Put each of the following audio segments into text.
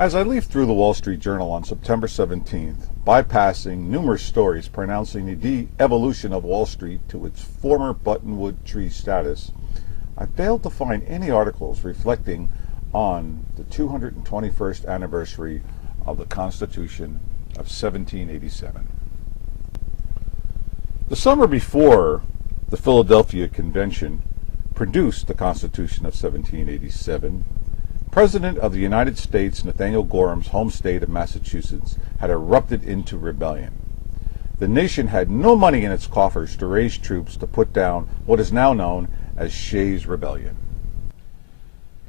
As I leafed through the Wall Street Journal on September 17th, bypassing numerous stories pronouncing the de-evolution of Wall Street to its former buttonwood tree status, I failed to find any articles reflecting on the 221st anniversary of the Constitution of 1787. The summer before the Philadelphia Convention produced the Constitution of 1787, President of the United States Nathaniel Gorham's home state of Massachusetts had erupted into rebellion. The nation had no money in its coffers to raise troops to put down what is now known as Shays' Rebellion.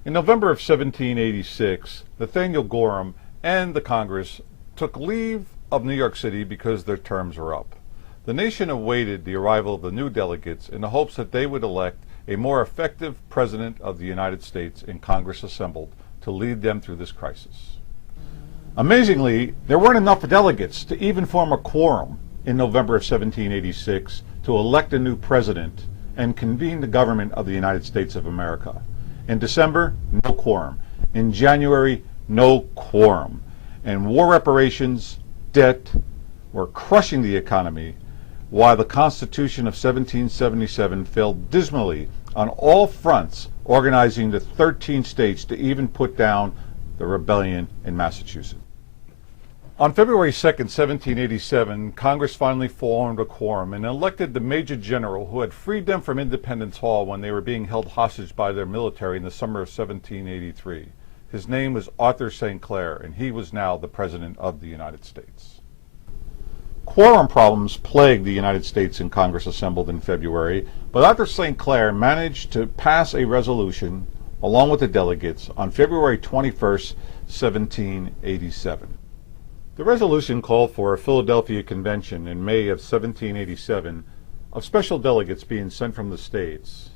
In November of 1786, Nathaniel Gorham and the Congress took leave of New York City because their terms were up. The nation awaited the arrival of the new delegates in the hopes that they would elect a more effective President of the United States in Congress assembled to lead them through this crisis. Amazingly, there weren't enough delegates to even form a quorum in November of 1786 to elect a new president and convene the government of the United States of America. In December, no quorum. In January, no quorum. And war reparations, debt, were crushing the economy, while the Constitution of 1777 failed dismally on all fronts, organizing the 13 states to even put down the rebellion in Massachusetts. On February 2nd, 1787, Congress finally formed a quorum and elected the Major General who had freed them from Independence Hall when they were being held hostage by their military in the summer of 1783. His name was Arthur St. Clair, and he was now the President of the United States. Quorum problems plagued the United States in Congress assembled in February, but Arthur St. Clair managed to pass a resolution, along with the delegates, on February 21st, 1787. The resolution called for a Philadelphia Convention in May of 1787 of special delegates being sent from the states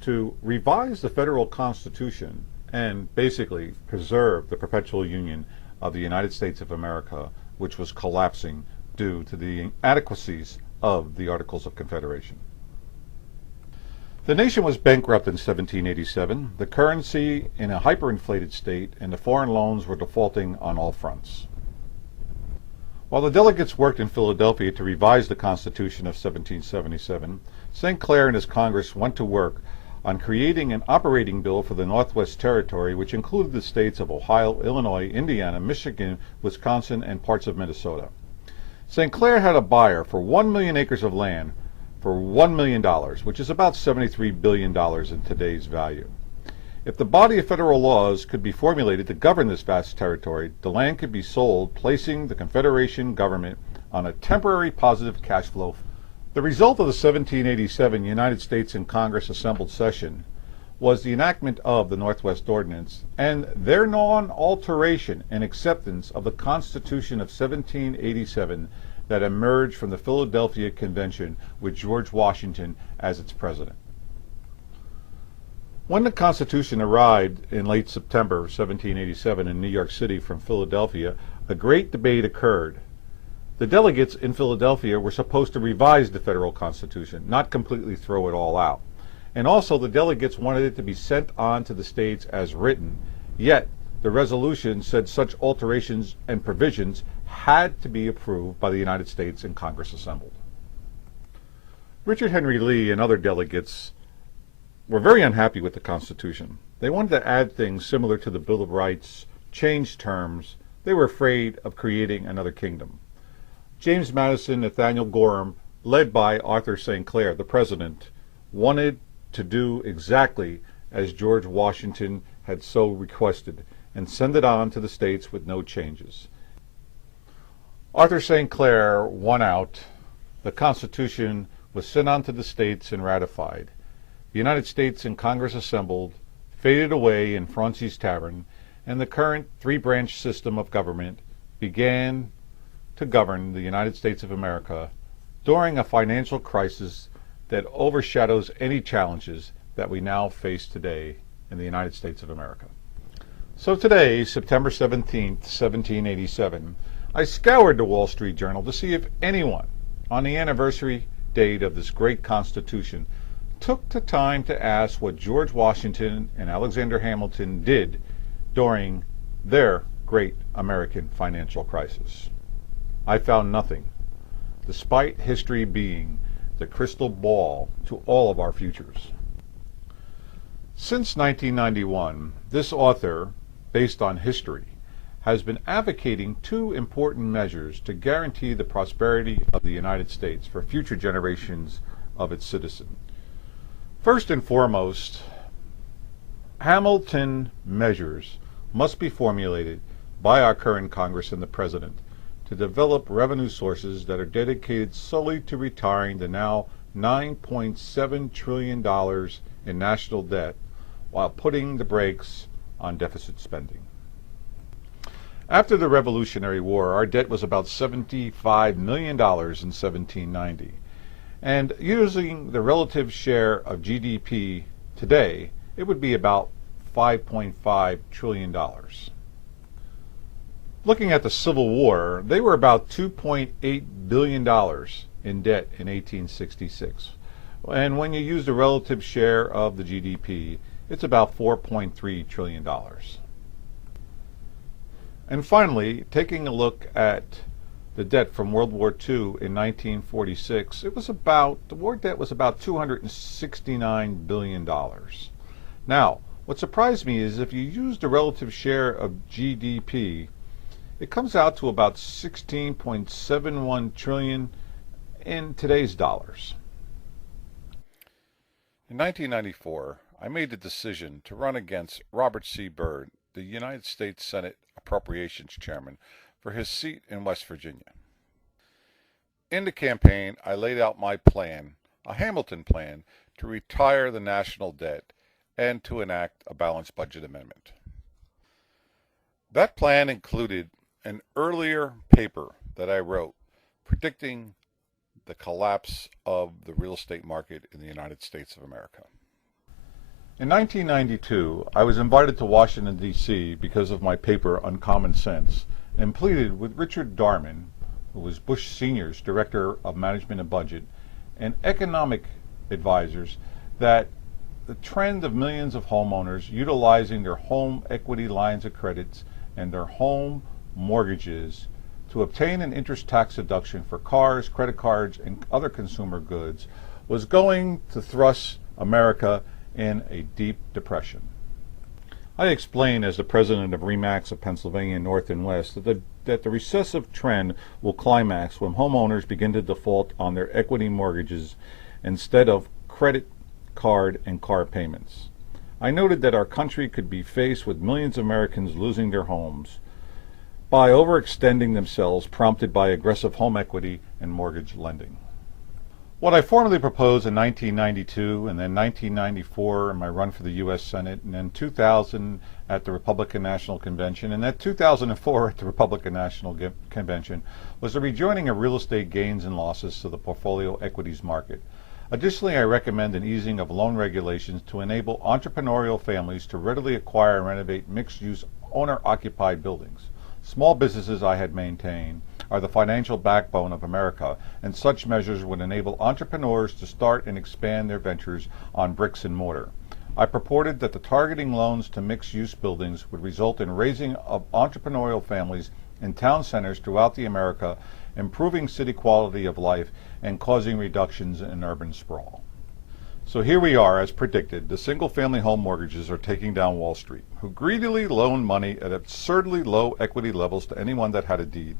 to revise the federal Constitution and basically preserve the perpetual union of the United States of America, which was collapsing due to the inadequacies of the Articles of Confederation. The nation was bankrupt in 1787, the currency in a hyperinflated state, and the foreign loans were defaulting on all fronts. While the delegates worked in Philadelphia to revise the Constitution of 1777, St. Clair and his Congress went to work on creating an operating bill for the Northwest Territory, which included the states of Ohio, Illinois, Indiana, Michigan, Wisconsin, and parts of Minnesota. St. Clair had a buyer for 1 million acres of land for $1 million, which is about $73 billion in today's value. If the body of federal laws could be formulated to govern this vast territory, the land could be sold, placing the Confederation government on a temporary positive cash flow. The result of the 1787 United States in Congress assembled session was the enactment of the Northwest Ordinance and their non-alteration and acceptance of the Constitution of 1787 that emerged from the Philadelphia Convention with George Washington as its president. When the Constitution arrived in late September 1787 in New York City from Philadelphia, a great debate occurred. The delegates in Philadelphia were supposed to revise the federal Constitution, not completely throw it all out. And also the delegates wanted it to be sent on to the states as written, yet the resolution said such alterations and provisions had to be approved by the United States in Congress assembled. Richard Henry Lee and other delegates were very unhappy with the Constitution. They wanted to add things similar to the Bill of Rights, change terms. They were afraid of creating another kingdom. James Madison, Nathaniel Gorham, led by Arthur St. Clair, the president, wanted to do exactly as George Washington had so requested and send it on to the states with no changes. Arthur St. Clair won out. The Constitution was sent on to the states and ratified. The United States in Congress assembled, faded away in Fraunces Tavern, and the current three-branch system of government began to govern the United States of America during a financial crisis that overshadows any challenges that we now face today in the United States of America. So today, September 17th, 1787, I scoured the Wall Street Journal to see if anyone on the anniversary date of this great Constitution took the time to ask what George Washington and Alexander Hamilton did during their great American financial crisis? I found nothing, despite history being the crystal ball to all of our futures. Since 1991, this author, based on history, has been advocating two important measures to guarantee the prosperity of the United States for future generations of its citizens. First and foremost, Hamilton measures must be formulated by our current Congress and the President to develop revenue sources that are dedicated solely to retiring the now $9.7 trillion in national debt while putting the brakes on deficit spending. After the Revolutionary War, our debt was about $75 million in 1790. And using the relative share of GDP today, it would be about $5.5 trillion. Looking at the Civil War, they were about $2.8 billion in debt in 1866. And when you use the relative share of the GDP, it's about $4.3 trillion. And finally, taking a look at the debt from World War II in 1946, the war debt was about $269 billion. Now, what surprised me is if you use the relative share of GDP, it comes out to about 16.71 trillion in today's dollars. In 1994, I made the decision to run against Robert C. Byrd, the United States Senate Appropriations Chairman, for his seat in West Virginia. In the campaign, I laid out my plan, a Hamilton plan, to retire the national debt and to enact a balanced budget amendment. That plan included an earlier paper that I wrote predicting the collapse of the real estate market in the United States of America. In 1992, I was invited to Washington, D.C. because of my paper Uncommon Sense, and pleaded with Richard Darman, who was Bush Sr.'s Director of Management and Budget, and economic advisors, that the trend of millions of homeowners utilizing their home equity lines of credits and their home mortgages to obtain an interest tax deduction for cars, credit cards, and other consumer goods was going to thrust America in a deep depression. I explained as the president of REMAX of Pennsylvania North and West that the recessive trend will climax when homeowners begin to default on their equity mortgages instead of credit card and car payments. I noted that our country could be faced with millions of Americans losing their homes by overextending themselves, prompted by aggressive home equity and mortgage lending. What I formally proposed in 1992 and then 1994 in my run for the U.S. Senate, and then 2000 at the Republican National Convention, and then 2004 at the Republican National Convention, was the rejoining of real estate gains and losses to the portfolio equities market. Additionally, I recommend an easing of loan regulations to enable entrepreneurial families to readily acquire and renovate mixed-use owner-occupied buildings. Small businesses, I had maintained, are the financial backbone of America, and such measures would enable entrepreneurs to start and expand their ventures on bricks and mortar. I purported that the targeting loans to mixed-use buildings would result in raising of entrepreneurial families in town centers throughout the America, improving city quality of life, and causing reductions in urban sprawl. So here we are, as predicted, the single-family home mortgages are taking down Wall Street, who greedily loaned money at absurdly low equity levels to anyone that had a deed.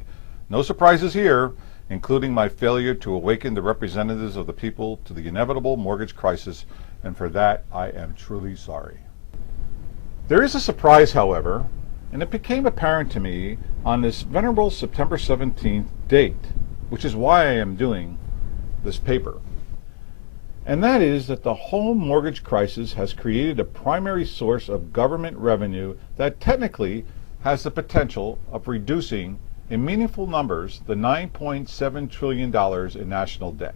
No surprises here, including my failure to awaken the representatives of the people to the inevitable mortgage crisis, and for that I am truly sorry. There is a surprise, however, and it became apparent to me on this venerable September 17th date, which is why I am doing this paper. And that is that the home mortgage crisis has created a primary source of government revenue that technically has the potential of reducing in meaningful numbers the $9.7 trillion in national debt.